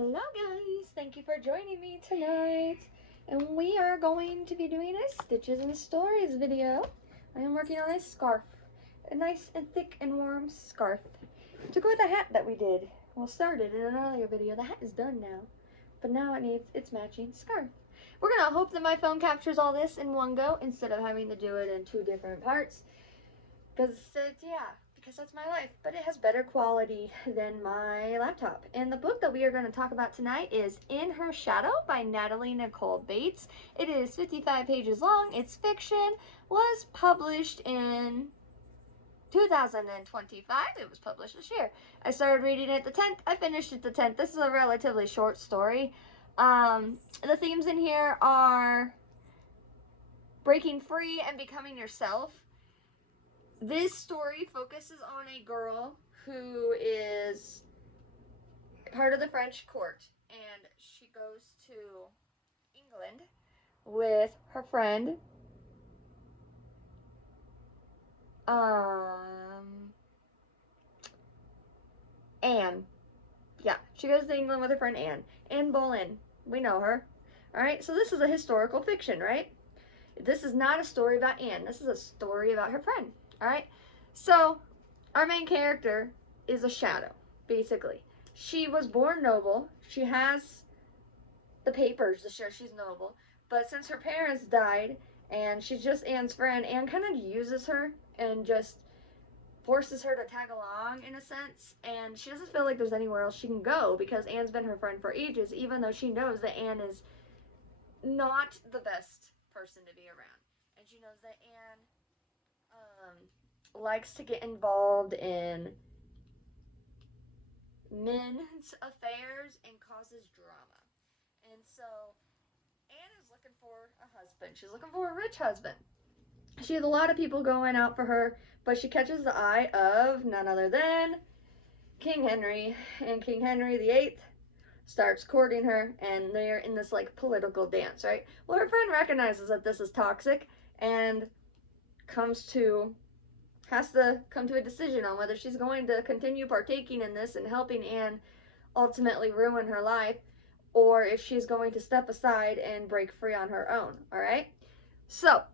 Hello guys, thank you for joining me tonight. And we are going to be doing a Stitches and Stories video. I am working on a scarf. A nice and thick and warm scarf. To go with the hat that we did. Well, started in an earlier video. The hat is done now. But now it needs its matching scarf. We're going to hope that my phone captures all this in one go instead of having to do it in two different parts. Because that's my life, but it has better quality than my laptop. And the book that we are going to talk about tonight is In Her Shadow by Natalie Nicole Bates. It is 55 pages long. It's fiction. Was published in 2025. It was published this year. I started reading it the 10th. I finished it the 10th. This is a relatively short story. The themes in here are breaking free and becoming yourself. This story focuses on a girl who is part of the French court, and she goes to England with her friend, Anne. Yeah, she goes to England with her friend Anne Boleyn. We know her. Alright, so this is a historical fiction, right? This is not a story about Anne. This is a story about her friend. Alright, so our main character is a shadow, basically. She was born noble. She has the papers to show she's noble. But since her parents died and she's just Anne's friend, Anne kind of uses her and just forces her to tag along in a sense. And she doesn't feel like there's anywhere else she can go because Anne's been her friend for ages, even though she knows that Anne is not the best person to be around. And she knows that Anne likes to get involved in men's affairs and causes drama. And so Anne is looking for a husband. She's looking for a rich husband. She has a lot of people going out for her, but she catches the eye of none other than King Henry. And King Henry VIII starts courting her, and they're in this like political dance, right? Well, her friend recognizes that this is toxic and has to come to a decision on whether she's going to continue partaking in this and helping Anne ultimately ruin her life, or if she's going to step aside and break free on her own. All right, so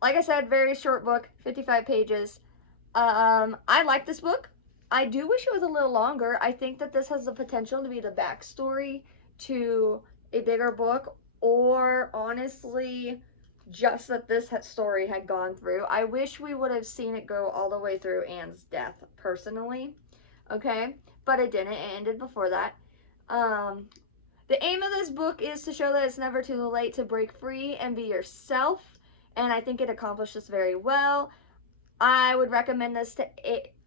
like I said, very short book, 55 pages. I like this book. I do wish it was a little longer. I think that this has the potential to be the backstory to a bigger book, or honestly just that this story had gone through. I wish we would have seen it go all the way through Anne's death, personally. Okay, but it didn't. It ended before that. The aim of this book is to show that it's never too late to break free and be yourself, and I think it accomplished this very well. I would recommend this to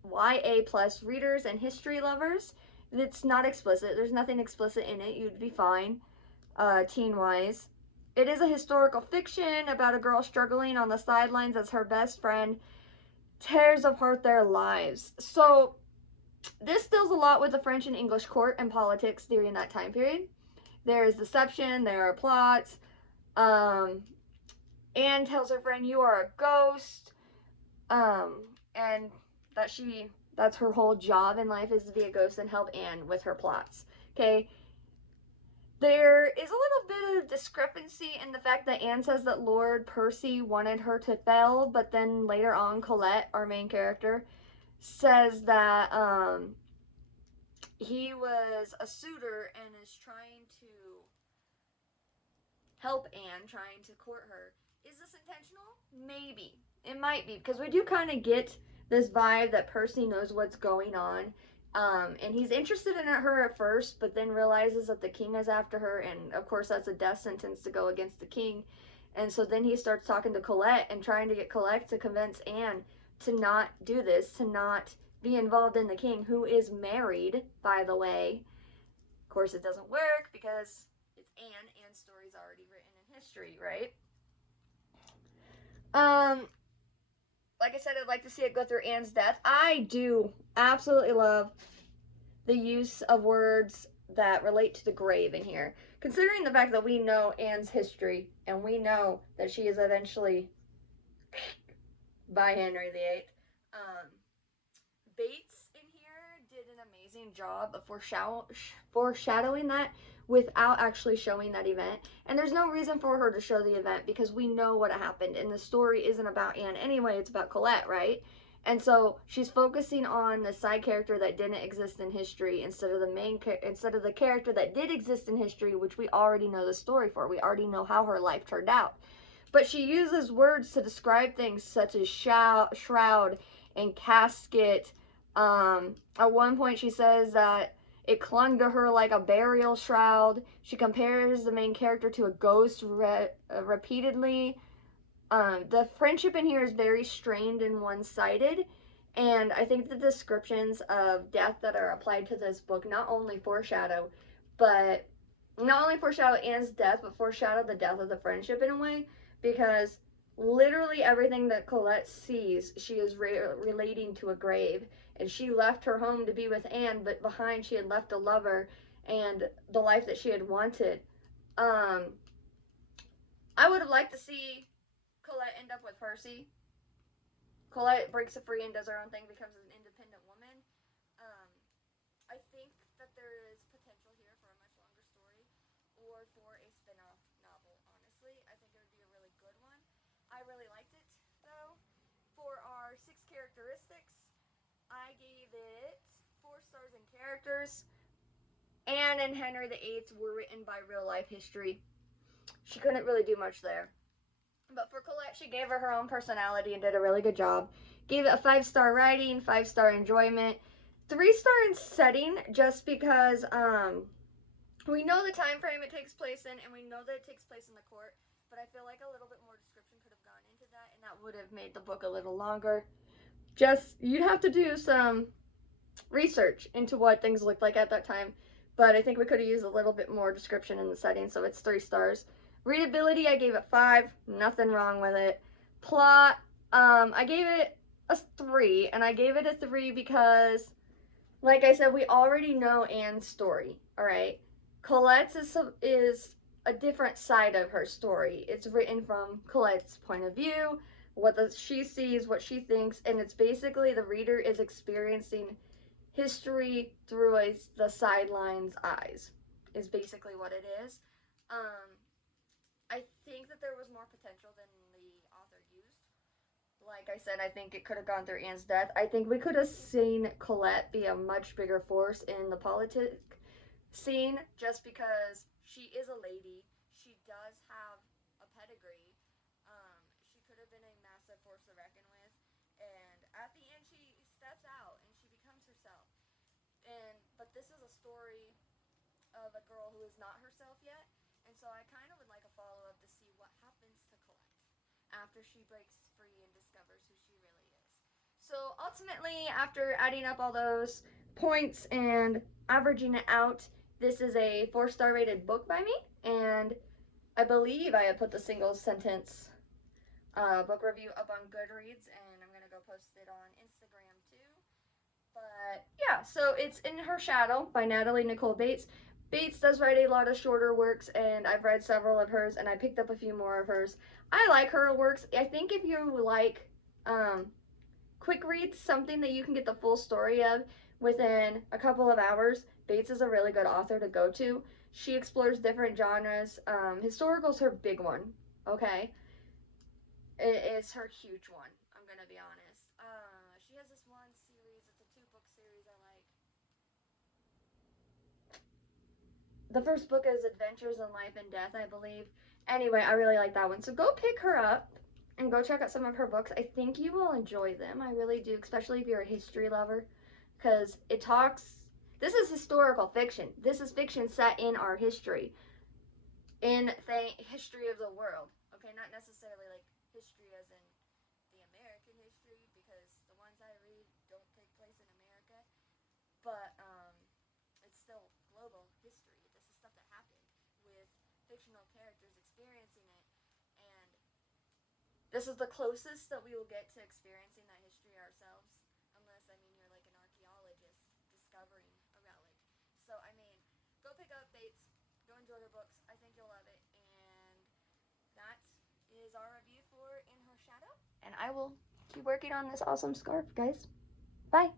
YA plus readers and history lovers. It's not explicit. There's nothing explicit in it. You'd be fine, teen-wise. It is a historical fiction about a girl struggling on the sidelines as her best friend tears apart their lives. So this deals a lot with the French and English court and politics during that time period. There is deception, there are plots. Anne tells her friend, "You are a ghost," and that's her whole job in life, is to be a ghost and help Anne with her plots. Okay. There is a little bit of discrepancy in the fact that Anne says that Lord Percy wanted her to fail, but then later on Colette, our main character, says that he was a suitor and is trying to help Anne, trying to court her. Is this intentional? Maybe. It might be, because we do kind of get this vibe that Percy knows what's going on. And he's interested in her at first, but then realizes that the king is after her, and of course that's a death sentence to go against the king. And so then he starts talking to Colette and trying to get Colette to convince Anne to not do this, to not be involved in the king, who is married, by the way. Of course it doesn't work because it's Anne. Anne's story's already written in history, right? Like I said, I'd like to see it go through Anne's death. I do absolutely love the use of words that relate to the grave in here, considering the fact that we know Anne's history and we know that she is eventually by Henry VIII. Bates in here did an amazing job of foreshadowing that without actually showing that event. And there's no reason for her to show the event because we know what happened. And the story isn't about Anne anyway, it's about Colette, right? And so she's focusing on the side character that didn't exist in history instead of instead of the character that did exist in history, which we already know the story for. We already know how her life turned out. But she uses words to describe things such as shroud and casket. At one point, she says that it clung to her like a burial shroud. She compares the main character to a ghost repeatedly. The friendship in here is very strained and one-sided, and I think the descriptions of death that are applied to this book not only foreshadow Anne's death, but foreshadow the death of the friendship in a way, because literally everything that Colette sees, she is relating to a grave, and she left her home to be with Anne, but behind she had left a lover and the life that she had wanted. Um, I would have liked to see Colette end up with Percy. Colette breaks free and does her own thing, becomes an independent woman. Um, I think that there is potential here for a much longer story or for a spin-off novel, honestly. I think it would be a really good one. I really liked it, though. For our 6 characteristics, I gave it 4 stars in characters. Anne and Henry VIII were written by real-life history. She couldn't really do much there. But for Colette, she gave her own personality and did a really good job. Gave it a 5-star writing, 5-star enjoyment, 3-star in setting, just because we know the time frame it takes place in, and we know that it takes place in the court. But I feel like a little bit more description could have gone into that, and that would have made the book a little longer. Just you'd have to do some research into what things looked like at that time. But I think we could have used a little bit more description in the setting, so it's 3 stars. Readability, I gave it 5. Nothing wrong with it. Plot, I gave it a 3, and I gave it a 3 because, like I said, we already know Anne's story, all right? Colette's is a different side of her story. It's written from Colette's point of view, she sees, what she thinks, and it's basically the reader is experiencing history through the sidelines eyes is basically what it is. I think that there was more potential than the author used. Like I said, I think it could have gone through Anne's death. I think we could have seen Colette be a much bigger force in the politic scene just because she is a lady. She does have a pedigree. She could have been a massive force to reckon with. And at the end, she steps out and she becomes herself. But this is a story of a girl who is not herself yet, and so I kind of would like a follow up to see what happens to Colette after she breaks free and discovers who she really is. So ultimately, after adding up all those points and averaging it out, this is a 4-star rated book by me, and I believe I have put the single sentence book review up on Goodreads, and I'm gonna go post it on Instagram too. But yeah, so it's In Her Shadow by Nicole Bates. Bates does write a lot of shorter works, and I've read several of hers, and I picked up a few more of hers. I like her works. I think if you like quick reads, something that you can get the full story of within a couple of hours, Bates is a really good author to go to. She explores different genres. Historical's her big one, okay? It is her huge one, I'm gonna be honest. She has this one series, it's a 2-book series I like. The first book is Adventures in Life and Death, I believe. Anyway, I really like that one. So go pick her up and go check out some of her books. I think you will enjoy them. I really do, especially if you're a history lover, because it talks. This is historical fiction. This is fiction set in our history, in the history of the world. Okay, not necessarily like history as in the American history, because the ones I read don't take place in America, but it's still global history. This is stuff that happened with fictional characters experiencing it, and this is the closest that we will get to experiencing that history ourselves, unless, I mean, you're like an archaeologist discovering a relic. So, I mean, go pick up Bates, go enjoy her books. I think you'll love it, and that is our review for In Her Shadow, and I will keep working on this awesome scarf, guys. Bye.